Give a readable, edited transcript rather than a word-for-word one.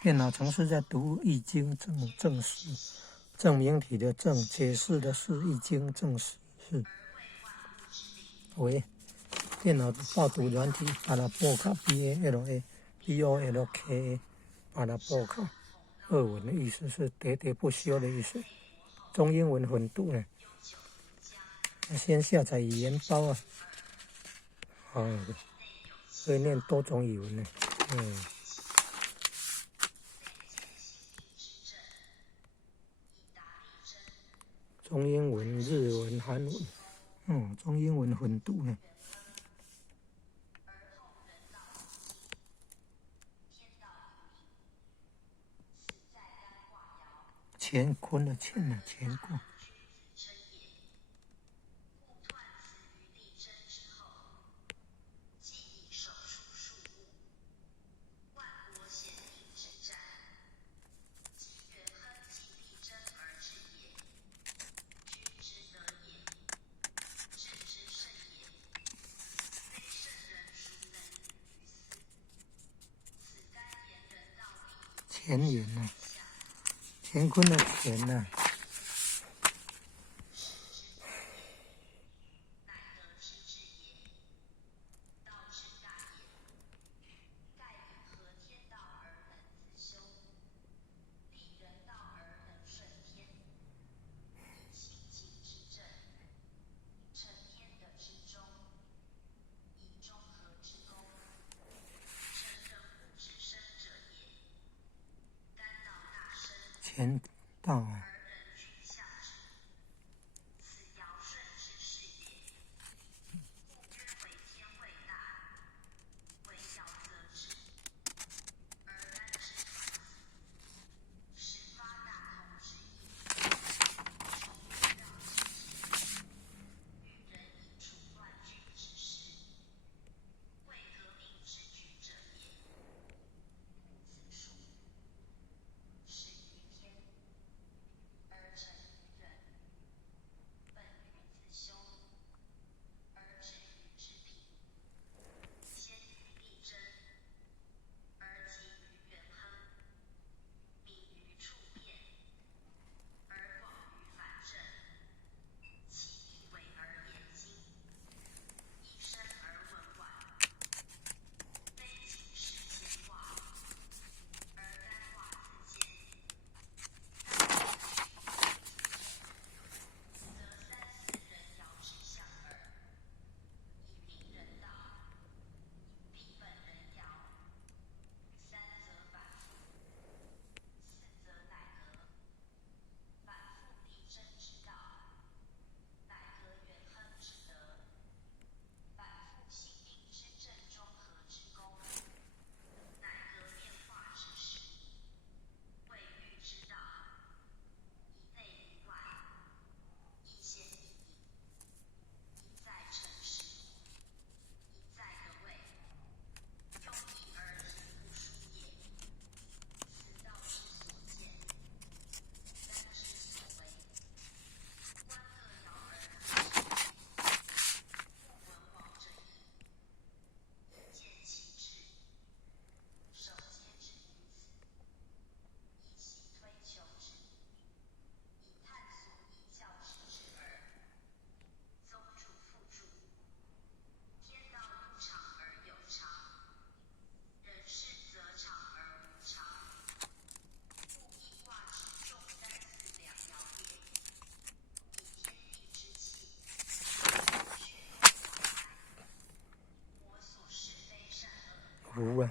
电脑程式在读易经正史，证明体的证，解释的是易经正史是为电脑报读软体巴拉波卡 BALA BOLKA 巴拉波卡，俄文的意思是喋喋不休的意思。中英文混读呢，先下载语言包可以念多种语文呢。中英文、日文、韩文，中英文混读呢。乾坤的乾呢，乾坤。乾元呢，乾坤的乾呢。乾道无